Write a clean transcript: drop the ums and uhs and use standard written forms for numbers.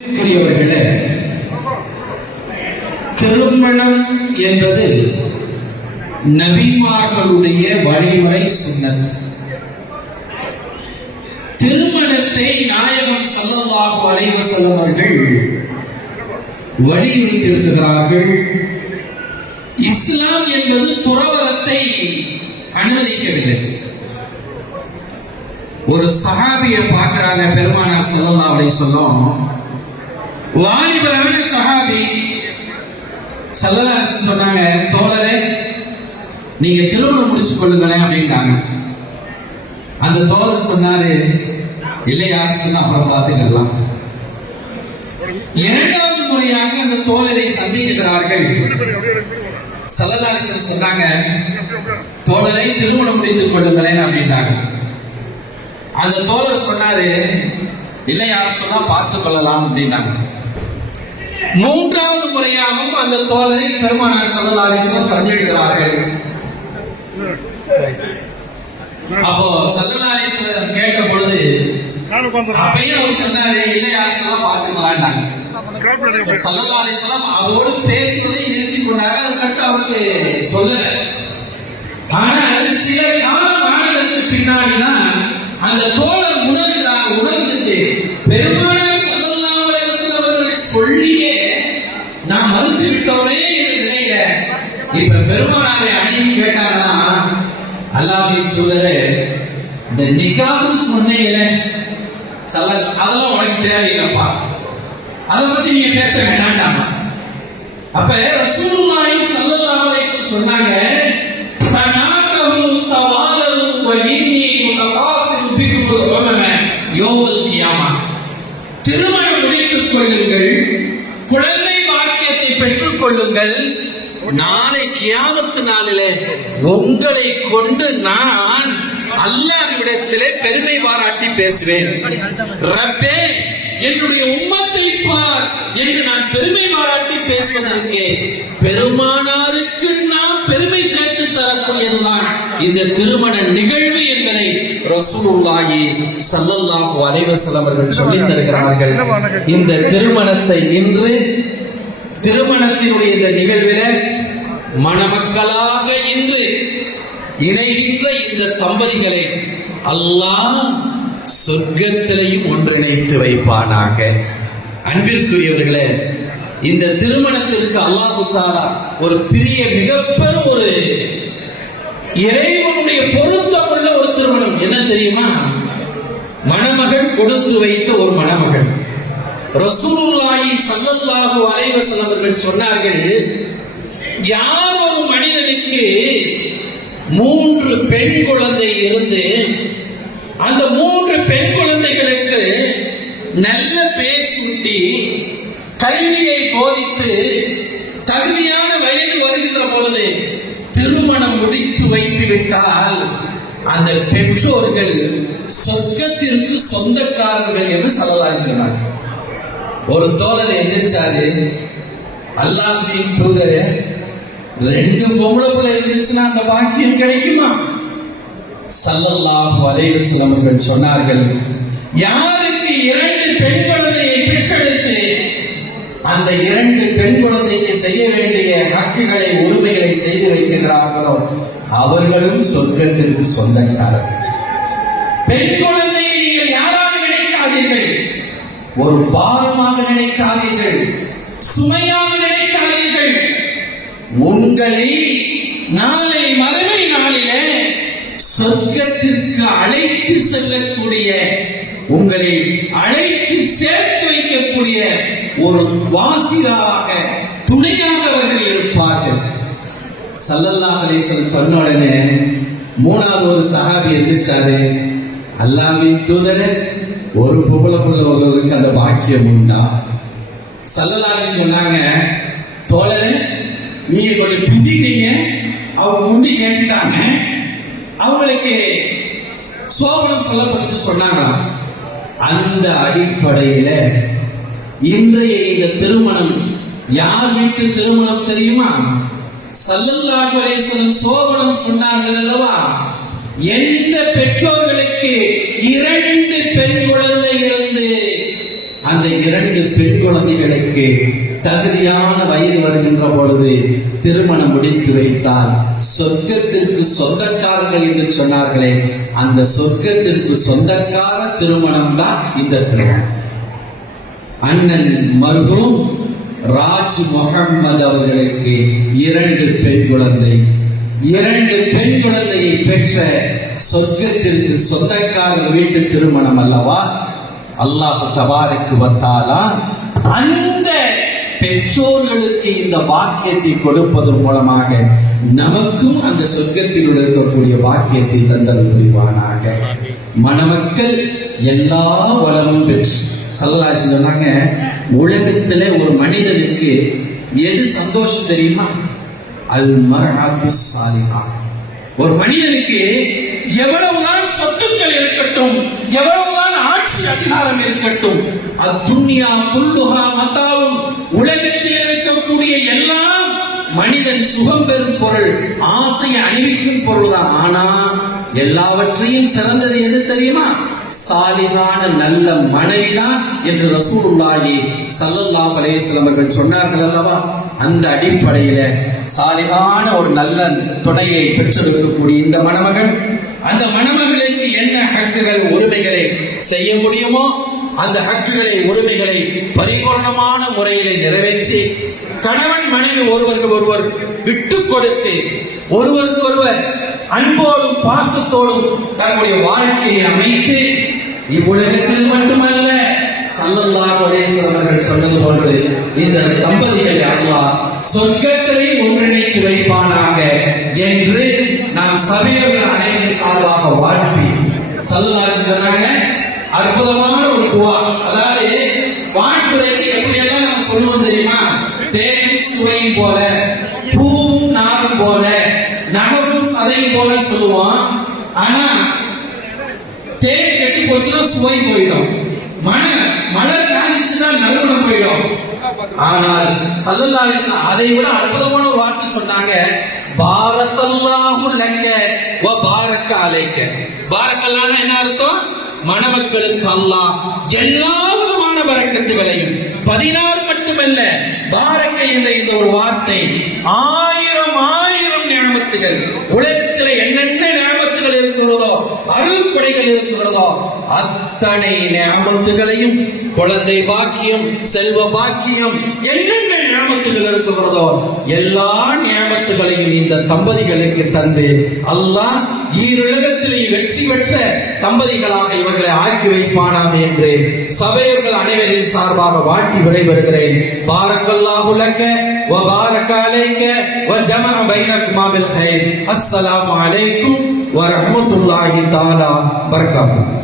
அன்பிற்குரியவர்களே, திருமணம் என்பது நபிமார்களுடைய வழிமுறை சுன்னத். திருமணத்தை நாயகம் ஸல்லல்லாஹு அலைஹி வஸல்லம் அவர்கள் வலியுறுத்தியிருக்கிறார்கள். இஸ்லாம் என்பது துறவரத்தை அனுமதிக்கவில்லை. ஒரு சஹாபியை பார்க்கிறாங்க பெருமானார் ஸல்லல்லாஹு அலைஹி வஸல்லம். வாலிபரான சஹாபி ஸல்லல்லாஹு அலைஹி வஸல்லம் சொன்னாங்க, தோழரே நீங்க திருமணம் முடிச்சு கொள்ளுங்களேன் அப்படின்ட்டாங்க. அந்த தோழர் சொன்னாரு, இல்லை யார் சொன்னா அப்புறம் பார்த்துக்கலாம். இரண்டாவது முறையாக அந்த தோழரை சந்திக்கிறார்கள். ஸல்லல்லாஹு அலைஹி வஸல்லம் சொன்னாங்க, தோழரை திருமணம் முடித்துக் கொள்ளுங்களேன் அப்படின்ட்டாங்க. அந்த தோழர் சொன்னாரு, இல்லை யார் சொன்னா பார்த்துக் கொள்ளலாம் அப்படின்னாங்க. மூன்றாவது முறையாகவும் அந்த தோழரை பெருமானார் ஸல்லல்லாஹு அலைஹி வஸல்லம் சந்திக்கிறார்கள். அப்போ ஸல்லல்லாஹு அலைஹி வஸல்லம் கேட்ட பொழுது அப்பையும் அவர் சொன்னாரு, இல்லை யார் சொன்னா பார்த்துக்கலாம்னாங்க. ஸல்லல்லாஹு அலைஹி வஸல்லம் அதோடு பேசுவதை நிறுத்திக் கொண்டார்கள். அதுக்கடுத்து அவருக்கு சொல்லல. ஆனால் சில காலம் ஆனதற்கு பின்னாடிதான் அந்த தோழர் உணர்ந்துட்டு பெருமானார் ஸல்லல்லாஹு அலைஹி வஸல்லம் அவர்கள் சொல்லியே நாம் மறுத்து விட்டோமே என்ற நிலையில இப்ப பெருமானாரை அணியும் கேட்டாங்கன்னா, அல்லாஹ்வின் தூதரே இந்த நிக்காஹ் சொன்னீங்களே அதெல்லாம் உனக்கு தேவையில்லைப்பா, அதை பத்தி நீங்க பேச வேண்டாமா. அப்ப ரசூலுல்லாஹி ஸல்லல்லாஹு அலைஹி வஸல்லம் சொன்னாங்க, தனாகஹு தவாலு வ இன்னி முதகாஃபிரு பிகுல் உலம யௌமல் கியாமா. திருமணம் முடித்துக் கொள்ளுங்கள், குழந்தை வாக்கியத்தை பெற்றுக் கொள்ளுங்கள், நாளை கியாமத்து நாளிலே உங்களை கொண்டு நான் அல்லாஹ்விடத்திலே பெருமை பாராட்டி பேசுவேன். ரப்பே என்னுடைய உம்மத்தை பார் என்று நான் பெருமை பாராட்டி பேசுவதற்கு பெருமானாருக்கு நாம் பெருமை சேர்த்து தரக்கூடியதுதான் இந்த திருமண நிகழ்வு என்பதை ரசூலுல்லாஹி ஸல்லல்லாஹு அலைஹி வஸல்லம் அவர்கள் சொல்லி தருகிறார்கள். இந்த திருமணத்தை இன்று திருமணத்தினுடைய இந்த நிகழ்வில மணமக்களாக இன்று இணைகின்ற இந்த தம்பதிகளை அல்லாஹ் சொர்க்கத்திலையும் ஒன்றிணைத்து வைப்பானாக. அன்பிற்குரியவர்களே, இந்த திருமணத்திற்கு அல்லாஹ் தஆலா ஒரு பெரிய மிகப்பெரும் ஒரு இறைவனுடைய பொருத்தமுள்ள ஒரு திருமணம். என்ன தெரியுமா? மணமகள் கொடுத்து வைத்த ஒரு மணமகள். ரசூலுல்லாஹி ஸல்லல்லாஹு அலைஹி வஸல்லம் அவர்கள் சொன்னார்கள், யார் ஒரு மனிதனுக்கு 3 பெண் குழந்தை இருந்து அந்த 3 பெண் குழந்தைகளுக்கு நல்ல பேர் சூட்டி கல்வியை போதித்து தகுதியான வயது வருகின்ற பொழுது திருமணம் முடித்து வைத்து விட்டால் அந்த பெற்றோர்கள் சொர்க்கத்திற்கு சொந்தக்காரர்கள் என்று சொல்லலாம். ஒரு தோழர் எந்திரிச்சாரு, அல்லாஹ்வின் தூதரே 2 பொம்பளை பிள்ளை இருந்துச்சுன்னா அந்த பாக்கியம் கிடைக்குமா? ஸல்லல்லாஹு அலைஹி வஸல்லம் அவர்கள் சொன்னார்கள், யாருக்கு 2 பெண் குழந்தையை பெற்றெடுத்து அந்த 2 பெண் குழந்தைக்கு செய்ய வேண்டிய ஹக்குகளை உரிமைகளை செய்து வைக்கிறார்களோ அவர்களும் சொர்க்கத்திற்கு சொந்தக்காரர்கள். பெண் குழந்தையை நீங்கள் யாராக நினைக்காதீர்கள், ஒரு பாரமாக நினைக்காதீர்கள், சுமையாக நினைக்காதீர்கள். உங்களை நாளை மறுமை நாளிலே சொர்க்கத்திற்கு அழைத்து செல்லக்கூடிய, உங்களை அழைத்து சேர்த்து வைக்கக்கூடிய ஒரு வாசியாக துணையாக அவர்கள் இருப்பார்கள். ஸல்லல்லாஹு அலைஹி வஸல்லம் சொன்ன உடனே 3வது ஒரு சஹாபி எந்திரிச்சாரு, அல்லாஹ்வின் தூதரே ஒரு பொம்பளை புள்ள உள்ளவருக்கு அந்த பாக்கியம் உண்டா? ஸல்லல்லாஹு அலைஹி வஸல்லம் சொன்னாங்க, தோழரே நீங்க கொஞ்சம் பிந்திட்டீங்க, அவங்க முந்தி கேட்டுட்டாங்க, அவங்களுக்கு சோபனம் சொல்லப்பட்டு சொன்னாங்களாம். அந்த அடிப்படையில இன்றைய இந்த திருமணம் யார் வீட்டு திருமணம் தெரியுமா? ஸல்லல்லாஹு அலைஹி வஸல்லம் சோபனம் சொன்னார்கள் அல்லவா, எந்த பெற்றோர்களுக்கு 2 பெண் குழந்தை இருந்து அந்த 2 பெண் குழந்தைகளுக்கு தகுதியான வயது வருகின்ற பொழுது திருமணம் முடித்து வைத்தால் சொர்க்கத்திற்கு சொந்தக்காரர்கள் என்று சொன்னார்களே, அந்த சொர்க்கத்திற்கு சொந்தக்கார திருமணம் தான் இந்த திருமணம். அண்ணன் மர்ஹூம் ராஜ் முகம்மது அவர்களுக்கு 2 பெண் குழந்தை. 2 பெண் குழந்தையை பெற்ற சொர்க்கத்திற்கு சொந்தக்காரர் வீட்டு திருமணம் அல்லவா? அல்லாஹ் தபாரக்கு வ தஆலா அந்த பெற்றோர்களுக்கு இந்த பாக்கியத்தை கொடுப்பதன் மூலமாக நமக்கும் அந்த சொர்க்கத்தில் இருக்கக்கூடிய பாக்கியத்தை தந்தல் புரிவானாக. மணமக்கள் எல்லா வளமும் பெற்று ஸல்லல்லாஹு சொன்னாங்க, உலகத்துல ஒரு மனிதனுக்கு எது சந்தோஷம் தெரியுமா? அல் மர்அத்து ஸாலிஹா. ஒரு மனிதனுக்கு எவ்வளவுதான் சொத்துக்கள் இருக்கட்டும், எவ்வளவுதான் ஆட்சி அதிகாரம் இருக்கட்டும், அத்துன்யா குல்லுஹா மதாவும், உலகத்தில் இருக்கக்கூடிய எல்லாம் மனிதன் சுகம் பெறும் பொருள், ஆசையை அணிவிக்கும் பொருள் தான். ஆனா எல்லாவற்றையும் சிறந்தது எது தெரியுமா? சாலிகான நல்ல மனைவிதான் என்று ரசூலுல்லாஹி ஸல்லல்லாஹு அலைஹி வஸல்லம் அவர்கள் சொன்னார்கள் அல்லவா? அந்த அடிப்படையில சாலிகான ஒரு நல்ல துணையை பெற்றிருக்கக்கூடிய இந்த மணமகன், அந்த மணமகளுக்கு என்ன ஹக்குகள் உரிமைகளை செய்ய முடியுமோ அந்த ஹக்குகளை உரிமைகளை பரிபூர்ணமான முறையிலே நிறைவேற்றி, கணவன் மனைவி ஒருவருக்கு ஒருவர் விட்டு கொடுத்து ஒருவருக்கு ஒருவர் அன்போடும் பாசத்தோடும் தன்னுடைய வாழ்க்கையை அமைத்து, இவ்வுலகத்தில் மட்டுமல்ல ஸல்லல்லாஹு அலைஹி வஸல்லம் அவர்கள் சொன்னது போன்று இந்த தம்பதிகளை அல்லாஹ் சொர்க்கத்திலே ஒன்றிணைத்து வைப்பானாக என்று நாம் சபையோர்கள் அனைவரின் சார்பாக வாழ்த்தி ஸல்லல்லாஹு சொன்னாங்க. அற்புதமான ஒரு துவா. அதாவது வாழ்த்துறைக்கு எப்படியெல்லாம் நம்ம சொல்லுவோம் தெரியுமா? தேனும் சுவையும் போல, பூவும் நாரும் போல, நகரும் சதையும் போல சொல்லுவோம். ஆனா தேன் கட்டி போச்சுன்னா சுவை போயிடும், மலர் காஞ்சிச்சுன்னா நறுமணம் போயிடும். ஆனால் ஸல்லல்லாஹு அலைஹி வஸல்லம் அதை விட அற்புதமான ஒரு வார்த்தை சொன்னாங்க, பாரக்கல்லாஹு லக்க வ பாரக்க அலைக்க. பாரக்கல்லாஹ்னா என்ன அர்த்தம்? மணமக்களுக்கு அல்லாஹ் எல்லா விதமான பரக்கத்துகளையும் 16 மட்டுமல்ல, பாரக்க என்ற இந்த ஒரு வார்த்தை 1000 நியமத்துகள், உலகத்தில் என்னென்ன நியமத்துகள் இருக்கிறதோ, அருள் கொடைகள் இருக்கிறதோ அத்தனை நியமத்துகளையும், குழந்தை பாக்கியம், செல்வ பாக்கியம், என்னென்ன நியமத்துகள் இருக்கிறதோ எல்லா நியமத்துகளையும் இந்த தம்பதிகளுக்கு தந்து அல்லாஹ் ஈருலகத்திலே வெற்றி பெற்ற தம்பதிகளாக இவர்களை ஆக்கி வைப்பானாக என்று சபையர்கள் அனைவரின் சார்பாக வாழ்த்தி விடைபெறுகிறேன். பாரக்கல்லாஹு லக்க வ பாரக அலைக்க வ ஜமஅ பைனகுமா பில் கைர். அஸ்ஸலாமு அலைக்கும் வ ரஹ்மத்துல்லாஹி தஆலா பரகாத்துஹு.